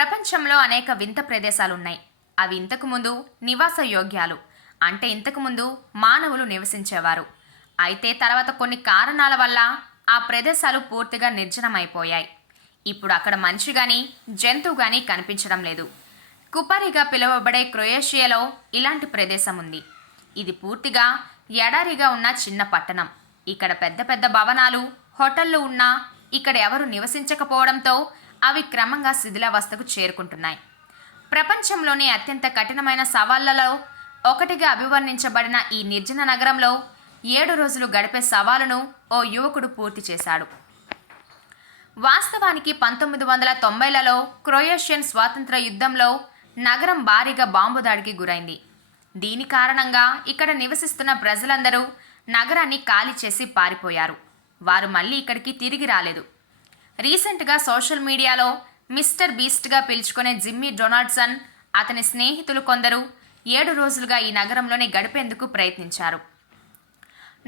ప్రపంచంలో అనేక వింత ప్రదేశాలున్నాయి. అవి ఇంతకుముందు నివాస యోగ్యాలు. అంటే ఇంతకుముందు మానవులు నివసించేవారు. అయితే తర్వాత కొన్ని కారణాల వల్ల ఆ ప్రదేశాలు పూర్తిగా నిర్జనమైపోయాయి. ఇప్పుడు అక్కడ మనిషి గాని జంతువు గాని కనిపించడం లేదు. కుపరిగా పిలువబడే క్రొయేషియాలో ఇలాంటి ప్రదేశం ఉంది. ఇది పూర్తిగా ఎడారిగా ఉన్న చిన్న పట్టణం. ఇక్కడ పెద్ద పెద్ద భవనాలు, హోటళ్లు ఉన్నా ఇక్కడ ఎవరు నివసించకపోవడంతో అవి క్రమంగా శిథిలావస్థకు చేరుకుంటున్నాయి. ప్రపంచంలోని అత్యంత కఠినమైన సవాళ్లలో ఒకటిగా అభివర్ణించబడిన ఈ నిర్జన నగరంలో 7 రోజులు గడిపే సవాలును ఓ యువకుడు పూర్తి చేశాడు. వాస్తవానికి 1990లలో క్రొయేషియన్ స్వాతంత్ర యుద్ధంలో నగరం భారీగా బాంబు దాడికి గురైంది. దీని కారణంగా ఇక్కడ నివసిస్తున్న ప్రజలందరూ నగరాన్ని ఖాళీ చేసి పారిపోయారు. వారు మళ్ళీ ఇక్కడికి తిరిగి రాలేదు. రీసెంట్గా సోషల్ మీడియాలో మిస్టర్ బీస్ట్గా పిలుచుకునే జిమ్మీ డొనాల్డ్సన్, అతని స్నేహితులు కొందరు 7 రోజులుగా ఈ నగరంలోనే గడిపేందుకు ప్రయత్నించారు.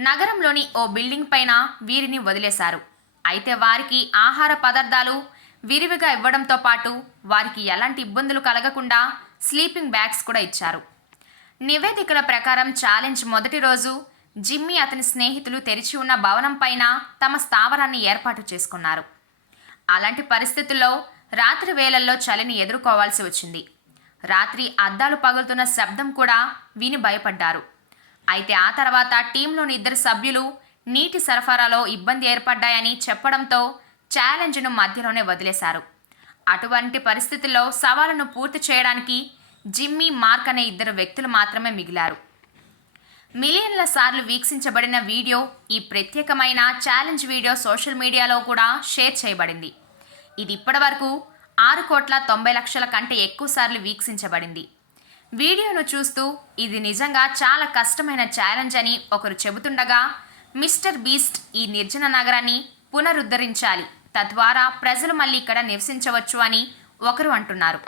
నగరంలోని ఓ బిల్డింగ్ పైన వీరిని వదిలేశారు. అయితే వారికి ఆహార పదార్థాలు విరివిగా ఇవ్వడంతో పాటు వారికి ఎలాంటి ఇబ్బందులు కలగకుండా స్లీపింగ్ బ్యాగ్స్ కూడా ఇచ్చారు. నివేదికల ప్రకారం ఛాలెంజ్ మొదటి రోజు జిమ్మీ అతని స్నేహితులు తెరిచి ఉన్న భవనం పైన తమ స్థావరాన్ని ఏర్పాటు చేసుకున్నారు. అలాంటి పరిస్థితుల్లో రాత్రి వేళల్లో చలిని ఎదుర్కోవాల్సి వచ్చింది. రాత్రి అద్దాలు పగులుతున్న శబ్దం కూడా విని భయపడ్డారు. అయితే ఆ తర్వాత టీంలోని 2 సభ్యులు నీటి సరఫరాలో ఇబ్బంది ఏర్పడ్డాయని చెప్పడంతో ఛాలెంజ్ను మధ్యలోనే వదిలేశారు. అటువంటి పరిస్థితుల్లో సవాలును పూర్తి చేయడానికి జిమ్మీ, మార్క్ అనే 2 వ్యక్తులు మాత్రమే మిగిలారు. మిలియన్ల సార్లు వీక్షించబడిన వీడియో, ఈ ప్రత్యేకమైన ఛాలెంజ్ వీడియో సోషల్ మీడియాలో కూడా షేర్ చేయబడింది. ఇది ఇప్పటివరకు 6,90,00,000 కంటే ఎక్కువ సార్లు వీక్షించబడింది. వీడియోను చూస్తూ ఇది నిజంగా చాలా కష్టమైన ఛాలెంజ్ అని ఒకరు చెబుతుండగా, మిస్టర్ బీస్ట్ ఈ నిర్జన నగరాన్ని పునరుద్ధరించాలి, తద్వారా ప్రజలు మళ్ళీ ఇక్కడ నివసించవచ్చు అని ఒకరు అంటున్నారు.